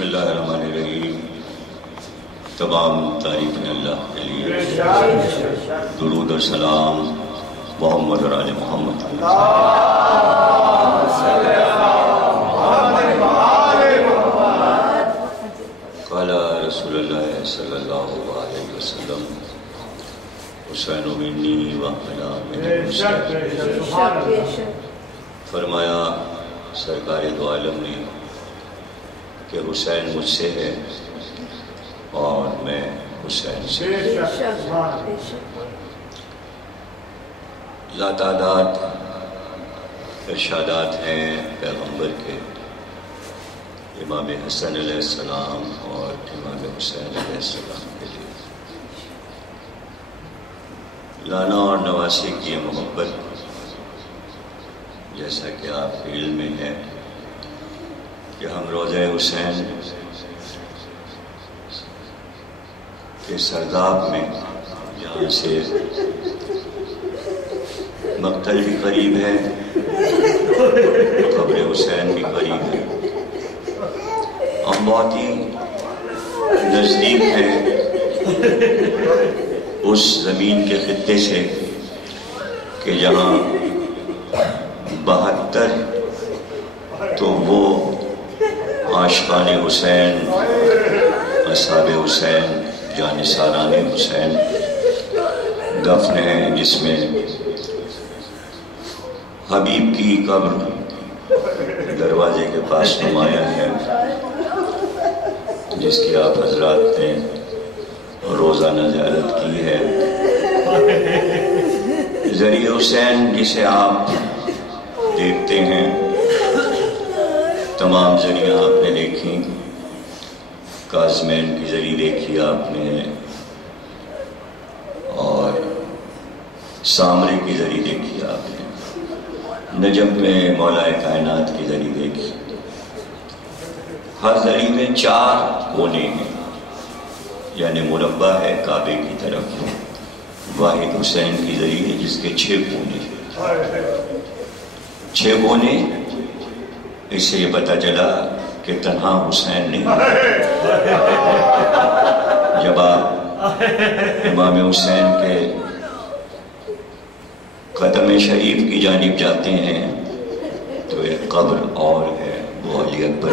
بسم اللہ الرحمن الرحیم. تمام تعریفیں اللہ کے لیے. درود و سلام محمد اور آل محمد. قال رسول اللہ صلی اللہ علیہ وسلم حسین منی و انا من حسین. فرمایا سرکار دو عالم نے کہ حسین مجھ سے ہے اور میں حسین سے. لاتعداد ارشادات ہیں پیغمبر کے امام حسن علیہ السلام اور امام حسین علیہ السلام کے لیے. لانا اور نواسی کی محبت جیسا کہ آپ کے علم میں ہے کہ ہم روضہ حسین کے سرداب میں جہاں سے مقتل بھی قریب ہے قبر حسین بھی قریب ہے. ہم بہت ہی نزدیک ہیں اس زمین کے خطے سے کہ جہاں 72 تو وہ عاشقان حسین اصحاب حسین جانثاران حسین دفن ہیں، جس میں حبیب کی قبر دروازے کے پاس نمایاں ہے، جس کی آپ حضرات نے روزانہ زیارت کی ہے. ذریعہ حسین جسے آپ دیکھتے ہیں، تمام ذریعہ آپ نے دیکھی. کاظمین کی ذریعہ دیکھی آپ نے اور سامرے کی ذریعہ دیکھی آپ نے. نجم میں مولا کائنات کی ذریعہ دیکھی. ہر ذریعہ میں 4 کونے ہیں، یعنی مربع ہے کعبے کی طرف. واحد حسین کی ذریعہ ہے جس کے 6 کونے ہیں. 6 کونے، اس سے یہ پتہ چلا کہ تنہا حسین نہیں. جب آپ امام حسین کے قدم شریف کی جانب جاتے ہیں تو ایک قبر اور ہے، وہ علی اکبر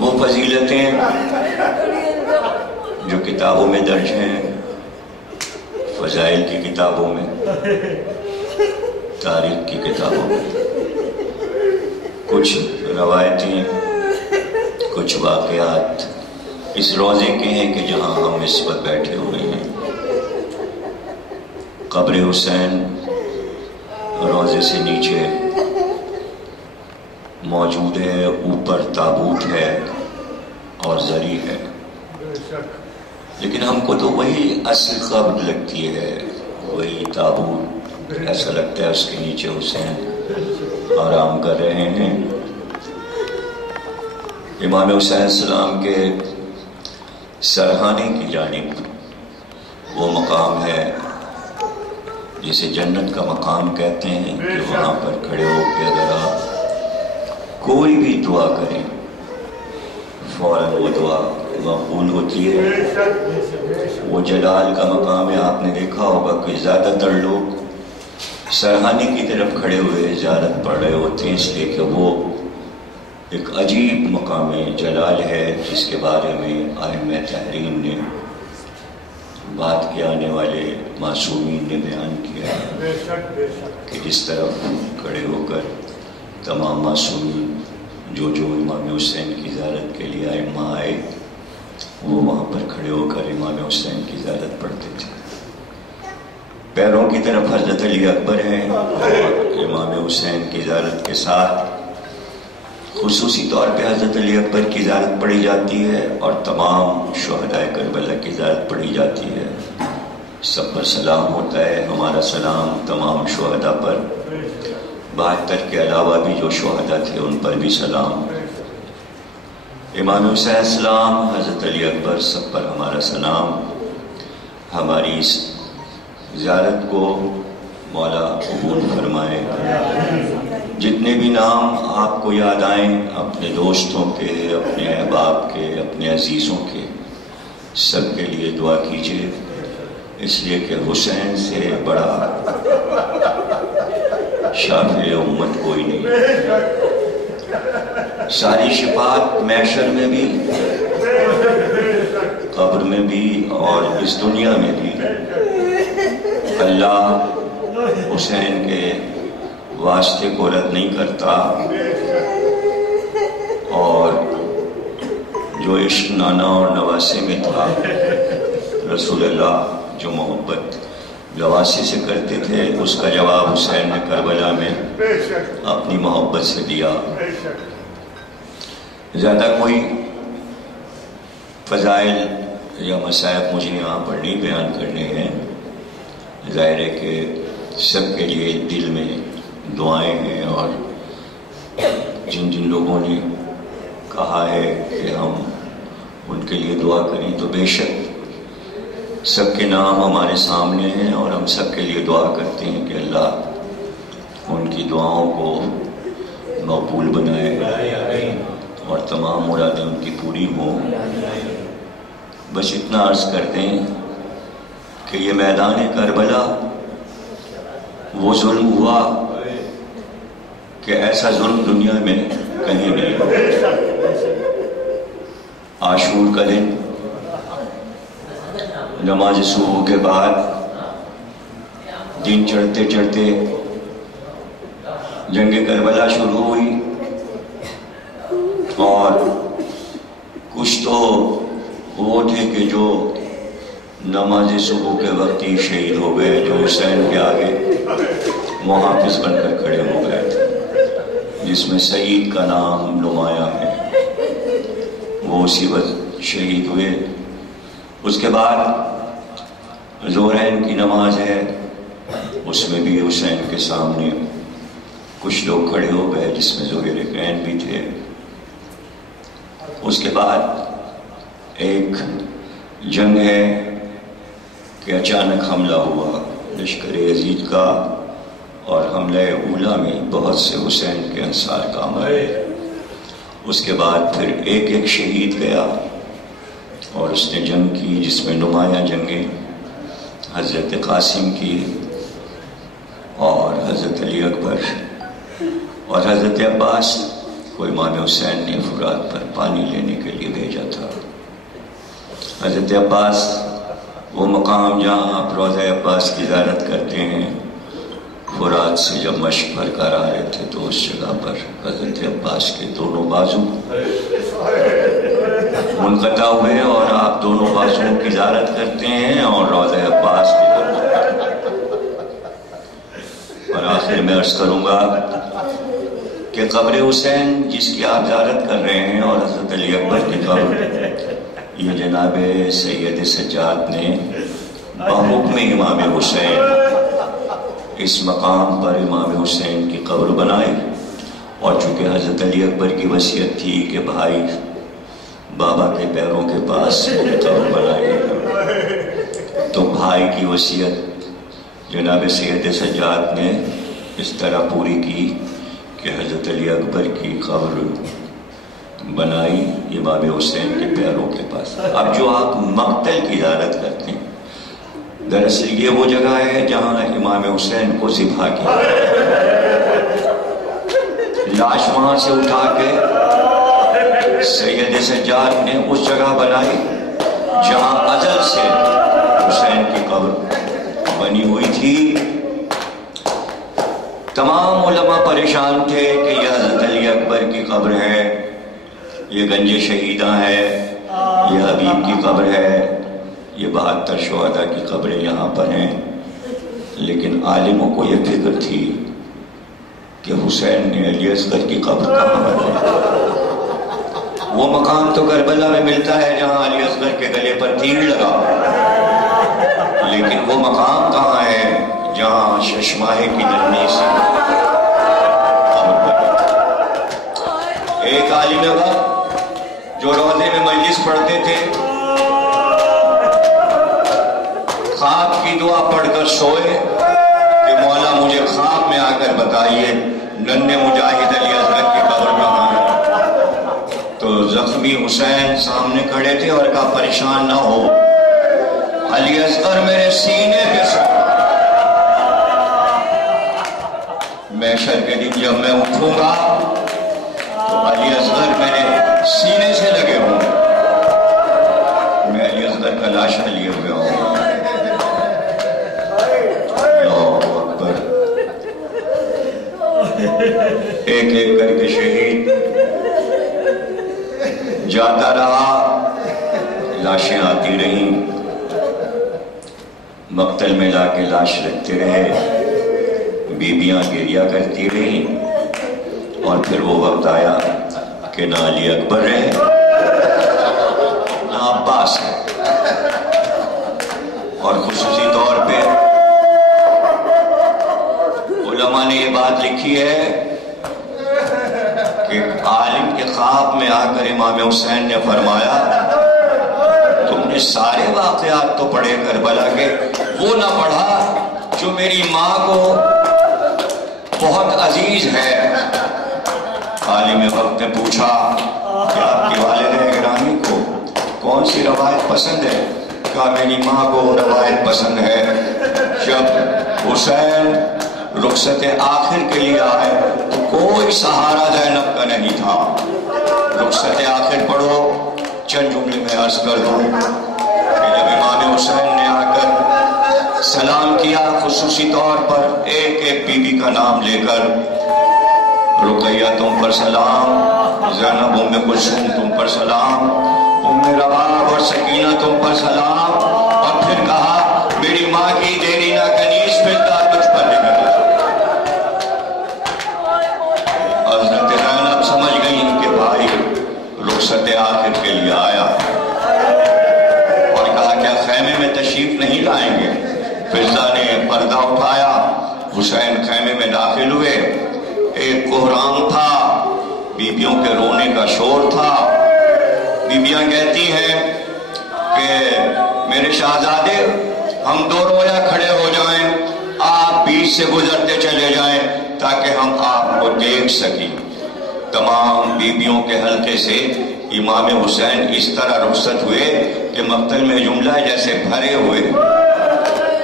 وہ فضیلتیں جو کتابوں میں درج ہیں، فضائل کی کتابوں میں، تاریخ کی کتابوں میں. کچھ روایتیں، کچھ واقعات اس روضے کے ہیں کہ جہاں ہم اس وقت بیٹھے ہوئے ہیں. قبر حسین روضے سے نیچے موجود ہے، اوپر تابوت ہے اور زری ہے. لیکن ہم کو تو وہی اصل قبر لگتی ہے، وہی تابوت. ایسا لگتا ہے اس کے نیچے حسین آرام کر رہے ہیں. امام حسین السلام کے سرہانے کی جانب وہ مقام ہے جسے جنت کا مقام کہتے ہیں، کہ وہاں پر کھڑے ہو کے اگر آپ کوئی بھی دعا کریں فوراً وہ دعا مقبول ہوتی ہے. وہ جلال کا مقام ہے. آپ نے دیکھا ہوگا کہ زیادہ تر لوگ سرہانے کی طرف کھڑے ہوئے زیارت پڑھ رہے ہوتے ہیں، اس لیے کہ وہ ایک عجیب مقام جلال ہے جس کے بارے میں ائمہ تحریم نے، بات کے آنے والے معصومین نے بیان کیا ہے کہ جس طرف کھڑے ہو کر تمام معصومین جو امام حسین کی زیارت کے لیے ائمہ آئے، وہ وہاں پر کھڑے ہو کر امام حسین کی زیارت پڑھتے تھے. پیروں کی طرف حضرت علی اکبر ہیں اور امام حسین کی زیارت کے ساتھ خصوصی طور پہ حضرت علی اکبر کی زیارت پڑھی جاتی ہے اور تمام شہداء کربلا کی زیارت پڑھی جاتی ہے. سب پر سلام ہوتا ہے. ہمارا سلام تمام شہداء پر، 72 کے علاوہ بھی جو شہداء تھے ان پر بھی سلام. امام حسین السلام، حضرت علی اکبر، سب پر ہمارا سلام. ہماری اس زیارت کو مولا قبول فرمائے. جتنے بھی نام آپ کو یاد آئیں اپنے دوستوں کے، اپنے احباب کے، اپنے عزیزوں کے، سب کے لیے دعا کیجیے، اس لیے کہ حسین سے بڑا شافع امت کوئی نہیں۔ ساری شفاعت محشر میں بھی، قبر میں بھی اور اس دنیا میں بھی اللہ حسین کے واسطے کو رد نہیں کرتا، اور جو عشق نانا اور نواسے میں تھا، رسول اللہ جو محبت نواسی سے کرتے تھے، اس کا جواب حسین نے کربلا میں اپنی محبت سے دیا۔ زیادہ کوئی فضائل یا مصائب مجھے یہاں پر نہیں بیان کرنے ہیں، ظاہر ہے کہ سب کے لیے دل میں دعائیں ہیں، اور جن جن لوگوں نے کہا ہے کہ ہم ان کے لیے دعا کریں، تو بے شک سب کے نام ہمارے سامنے ہیں، اور ہم سب کے لیے دعا کرتے ہیں کہ اللہ ان کی دعاؤں کو مقبول بنائے اور تمام مرادیں ان کی پوری ہوں۔ بس اتنا عرض کر دیں کہ یہ میدان کربلا وہ ظلم ہوا کہ ایسا ظلم دنیا میں کہیں نہیں۔ عاشور کا دن نماز صبح کے بعد دن چڑھتے چڑھتے جنگ کربلا شروع ہوئی، اور کچھ تو وہ تھے کہ جو نماز صبح کے وقت ہی شہید ہو گئے، جو حسین کے آگے محافظ بن کر کھڑے ہو گئے تھے، جس میں سعید کا نام نمایاں ہے، وہ اسی وقت شہید ہوئے۔ اس کے بعد ظہرین کی نماز ہے، اس میں بھی حسین کے سامنے کچھ لوگ کھڑے ہو گئے، جس میں ظہیرین بھی تھے۔ اس کے بعد ایک جنگ ہے کہ اچانک حملہ ہوا لشکر یزید کا، اور حملہ اولا میں بہت سے حسین کے انصار کام آئے۔ اس کے بعد پھر ایک ایک شہید گیا، اور اس نے جنگ کی جس میں نمایاں جنگیں حضرت قاسم کی، اور حضرت علی اکبر اور حضرت عباس کو امام حسین نے فرات پر پانی لینے کے لیے بھیجا تھا۔ حضرت عباس وہ مقام جہاں آپ روضہ عباس کی زیارت کرتے ہیں، فرات سے جب مشق بھر کر آ رہے تھے تو اس جگہ پر حضرت عباس کے دونوں بازو منقطع ہوئے، اور آپ دونوں بازوؤں کی زیارت کرتے ہیں اور روضہ عباس کی طرف۔ اور آخر میں عرض کروں گا کہ قبر حسین جس کی آپ زیارت کر رہے ہیں، اور حضرت علی اکبر کی قبر، یہ جناب سید سجاد نے بحکم امام حسین اس مقام پر امام حسین کی قبر بنائی، اور چونکہ حضرت علی اکبر کی وصیت تھی کہ بھائی بابا کے پیروں کے پاس قبر بنائے، تو بھائی کی وصیت جناب سید سجاد نے اس طرح پوری کی کہ حضرت علی اکبر کی قبر بنائی امام حسین کے پیروں کے پاس۔ اب جو آپ مقتل کی زیارت کرتے ہیں، دراصل یہ وہ جگہ ہے جہاں امام حسین کو ذبح کیا، لاش وہاں سے اٹھا کے سید سجاد نے اس جگہ بنائی جہاں ازل سے حسین کی قبر بنی ہوئی تھی۔ تمام علماء پریشان تھے کہ یہ حضرت علی اکبر کی قبر ہے، یہ گنج شہیداں ہے، یہ حبیب کی قبر ہے، یہ 72 شہداء کی قبریں یہاں پر ہیں، لیکن عالموں کو یہ فکر تھی کہ حسین نے علی اصغر کی قبر کہاں بنائی۔ وہ مقام تو کربلا میں ملتا ہے جہاں علی اصغر کے گلے پر تیر لگا، لیکن وہ مقام کہاں ہے جہاں ششماہے کی نرمی سے ایک عالم وقت جو روزے میں مجلس پڑھتے تھے، خواب کی دعا پڑھ کر سوئے کہ مولا مجھے خواب میں آ کر بتائیے ننھے مجاہد علی اصغر کی قبر کہاں ہے؟ تو زخمی حسین سامنے کھڑے تھے اور کہا پریشان نہ ہو، علی اصغر میرے سینے کے ساتھ، محشر کے دن جب میں اٹھوں گا تو علی اصغر میرے سینے سے لگے ہوں، میں علی اصغر کا لاشا لیے ہوئے ہوں۔ اللہ اکبر، ایک ایک کر کے شہید جاتا رہا، لاشیں آتی رہیں، مقتل میں لا کے لاش رکھتے رہے، بیبیاں گریہ کرتی رہیں، اور پھر وہ وقت آیا کہ نہ علی اکبر رہے نہ عباس ہے، اور خصوصی طور پہ علماء نے یہ بات لکھی ہے کہ عالم کے خواب میں آ کر امام حسین نے فرمایا تم نے سارے واقعات تو پڑھے کربلا کے، وہ نہ پڑھا جو میری ماں کو بہت عزیز ہے۔ عالم وقت نے پوچھا کہ آپ کی والدہ گرامی کو کون سی روایت پسند ہے؟ کہا میری ماں کو وہ روایت پسند ہے جب حسین رخصت آخر کے لیے آئے تو کوئی سہارا زینب کا نہیں تھا۔ رخصت آخر پڑھو، چند جملے میں عرض کر دوں کہ جب امام حسین نے آ کر سلام کیا، خصوصی طور پر ایک ایک بی بی کا نام لے کر، رقیہ تم پر سلام، زینب ام کلثوم تم پر سلام، ام رباب اور سکینہ تم پر سلام، اور پھر کہا میری ماں کی دیری نہ کنیز ملتا تجھ پر نکل۔ حضرت زینب سمجھ گئیں کہ بھائی رخصت آخر کے لیے آیا، اور کہا کیا خیمے میں تشریف نہیں لائیں گے؟ فضہ نے پردہ اٹھایا، حسین خیمے میں داخل ہوئے، ایک کوہرام تھا، بیبیوں کے رونے کا شور تھا۔ بیبیاں کہتی ہیں کہ میرے شہزادے ہم دو رویا کھڑے ہو جائیں، آپ بیچ سے گزرتے چلے جائیں تاکہ ہم آپ کو دیکھ سکیں۔ تمام بیبیوں کے حلقے سے امام حسین اس طرح رخصت ہوئے کہ مقتل میں جملہ ہے جیسے بھرے ہوئے،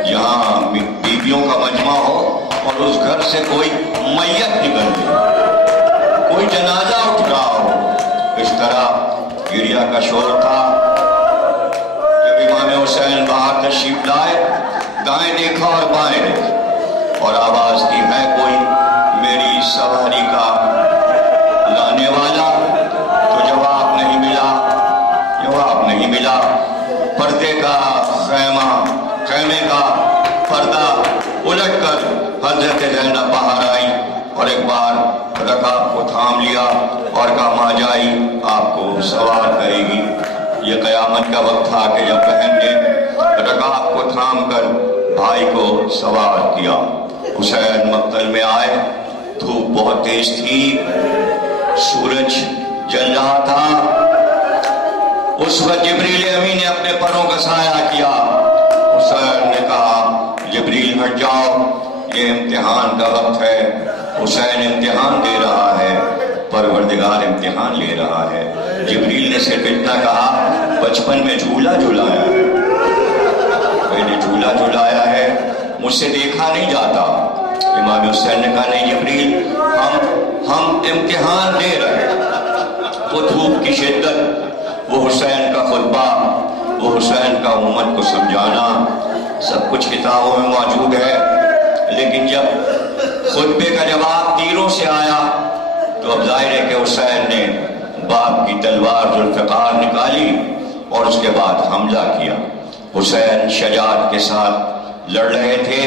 جہاں بیبیوں کا مجمع ہو اور اس گھر سے کوئی میت نکل گئی، کوئی جنازہ اٹھ رہا ہو، اس طرح گریہ کا شور تھا۔ جب امام حسین باہر تشریف لائے، دائیں دیکھا اور بائیں دیکھا، اور آواز کی ہے کوئی میری سواری کا لانے والا؟ تو جواب نہیں ملا۔ پردے کا خیمے کا پردہ الٹ کر حضرت زینب باہر آئی اور ایک بار رکاب کو تھام لیا اور کہا ماں جائی آپ کو سوار کرے گی۔ یہ قیامت کا وقت تھا کہ جب بہن نے رکاب کو تھام کر بھائی کو سوار کیا۔ حسین مقتل میں آئے، دھوپ بہت تیز تھی، سورج جل رہا تھا۔ اس وقت جبریل امین نے اپنے پروں کا سایہ کیا۔ حسین نے کہا جبریل ہٹ جاؤ، یہ امتحان کا وقت ہے۔ حسین امتحان دے رہا ہے، پروردگار امتحان لے رہا ہے۔ جبریل نے صرف اتنا کہا بچپن میں جھولا جھلایا ہے، میں نے جھولا جھلایا ہے، مجھ سے دیکھا نہیں جاتا۔ امام حسین نے کہا نہیں جبریل، ہم امتحان دے رہے ہیں۔ وہ دھوپ کی شدت، وہ حسین کا خطبہ، وہ حسین کا امت کو سمجھانا، سب کچھ کتابوں میں موجود ہے۔ لیکن جب خطبے کا جواب تیروں سے آیا تو اب ظاہر ہے کہ حسین نے باپ کی تلوار ذوالفقار نکالی اور اس کے بعد حملہ کیا۔ حسین شجاعت کے ساتھ لڑ رہے تھے،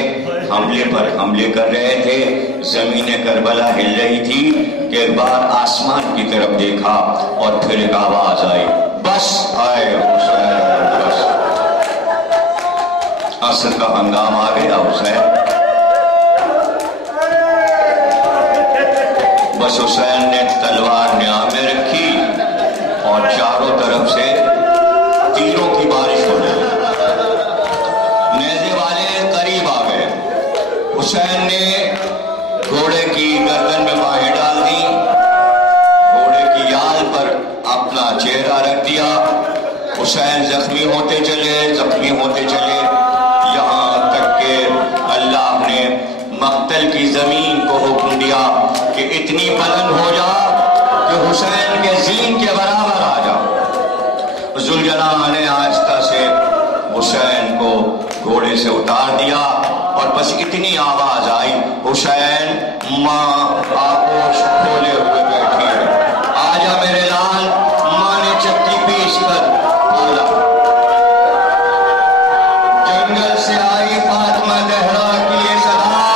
حملے پر حملے کر رہے تھے، زمین کربلا ہل رہی تھی کہ ایک بار آسمان کی طرف دیکھا اور پھر ایک آواز آئی، بس آئے حسین بس۔ عصر کا ہنگام آ گیا حسین، بس حسین نے تلوار نیام میں رکھی اور چاروں طرف سے تیروں کی بارش ہو رہی، نیزے والے قریب آ گئے۔ حسین نے گھوڑے کی گردن میں یہاں چہرہ رکھ دیا، حسین زخمی ہوتے چلے، یہاں تک کہ اللہ نے مقتل کی زمین کو حکم دیا کہ اتنی بلند ہو جا کہ حسین کے زین کے برابر آ جا۔ ذوالجلال نے آہستہ سے حسین کو گھوڑے سے اتار دیا اور بس اتنی آواز آئی، حسین ماں آغوش کھولے ہوئے بیٹھی ہے، آجا میرے لال۔ ماں نے چکی پیش کر بولا، جنگل سے آئی فاطمہ زہرا کی یہ صدا،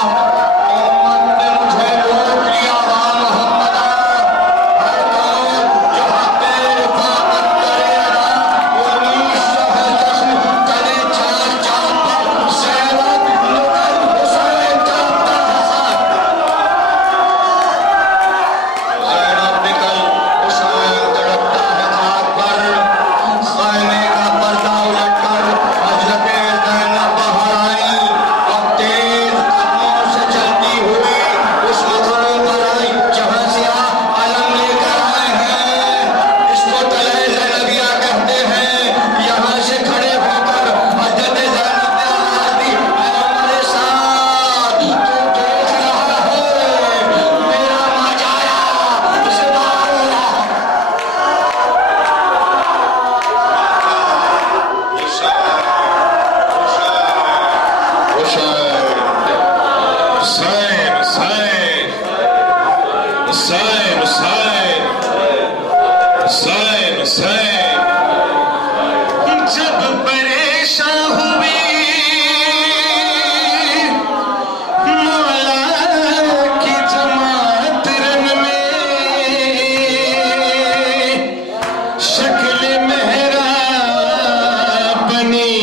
امت نے مجھے روک لیا وا محمدہ، ہر قوم جو حق رفاقت کرے ادا، انیس شہ جشن کرے چار چاند پر، زینب نگر حسین کرتا حسن۔ زینب نکل، حسین تڑپتا ہے خاک پر، خیمے کا پردہ الٹ کر حضرت زینب باہر آئی اور تیز قدموں سے چلتی ہوئی اس مقام پر آئی جہاں سے آپ علم لے کر آئے ہیں، اس کو طلعِ زینبیہ کہتے ہیں۔ یہاں سے کھڑے ہو کر حضرت زینب نے آواز دی، اے ہمارے ساتھ تو دیکھ رہا ہے میرا ماجایا زندہ اللہ۔ جب پریشان ہوئی مولا کی جماعت رن میں، شکل محراب بنی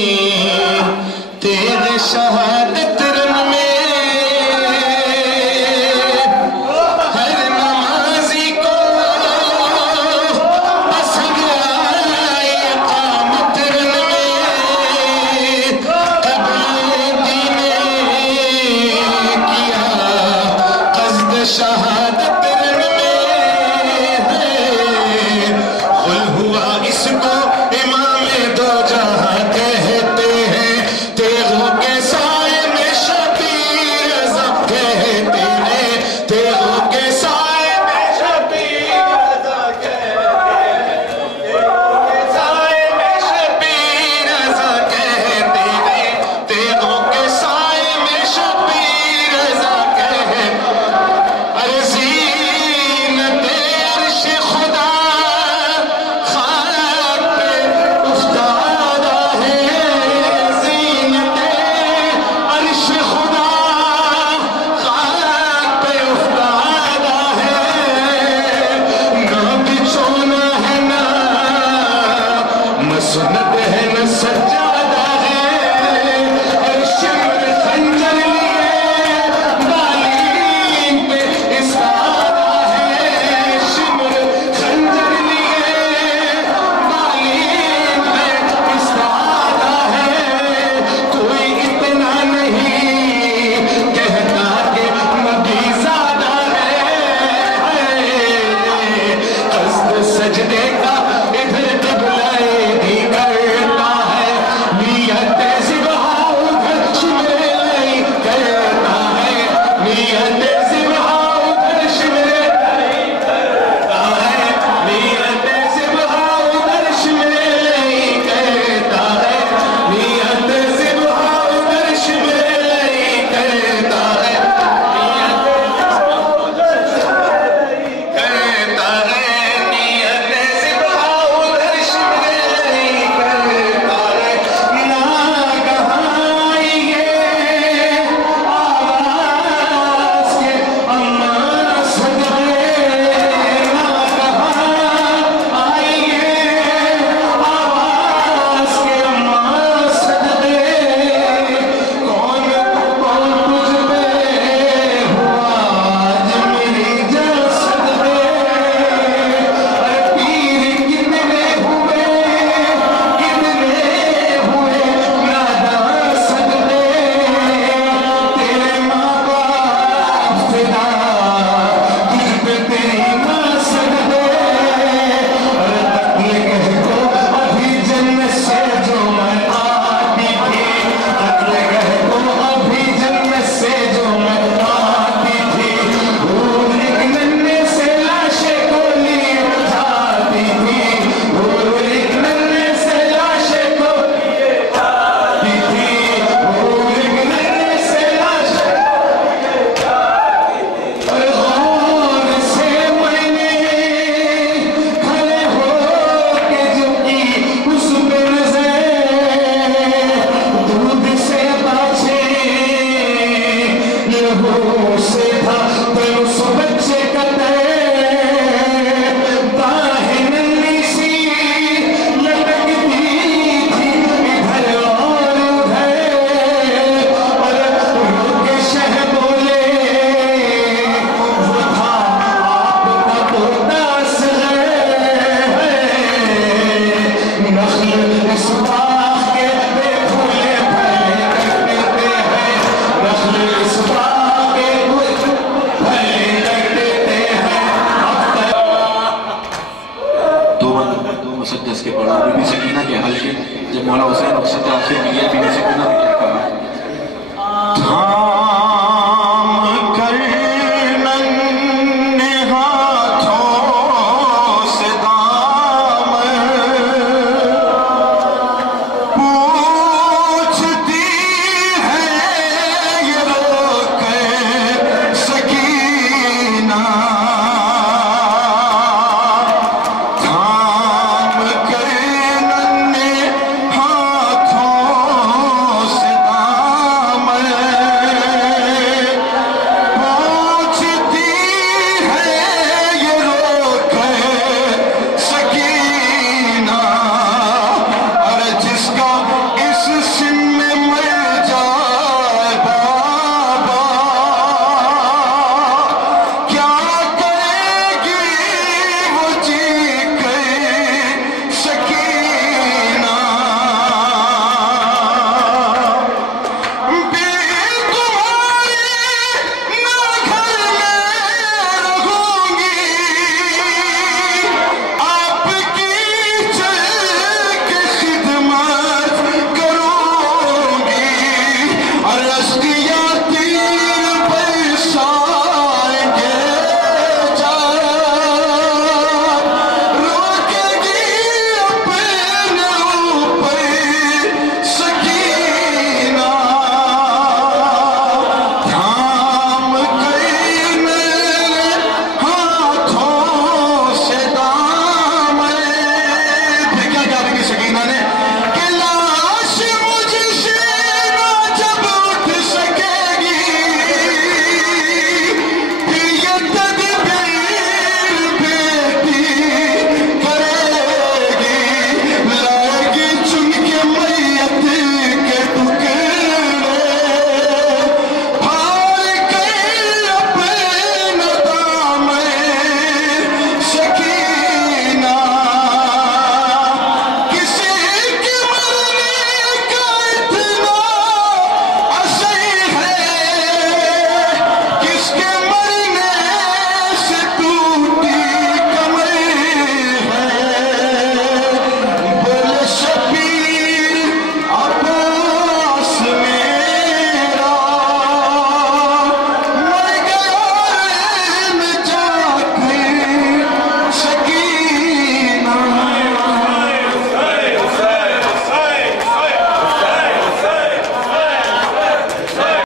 تیرے شہادت رن میں، ہر نمازی کو بس گیا اقامت رن میں، تبلیغی نے کیا قصد شہادت رن میں، غل ہوا اس کو امام دو جہاں کہتے ہیں، تیغوں کے سائے میں شبیر رضا کہتے ہیں، تیغوں کے سائے میں شبیر رضا کہتے ہیں، تیغوں کے سائے میں شبیر رضا کہتے ہیں، تیغوں کے سائے میں شبیر رضا کہتے ہیں، عرضی کے حل کے جب مولا حسین رخصت آپ سے ملیے بھی نہیں سے گزر گیا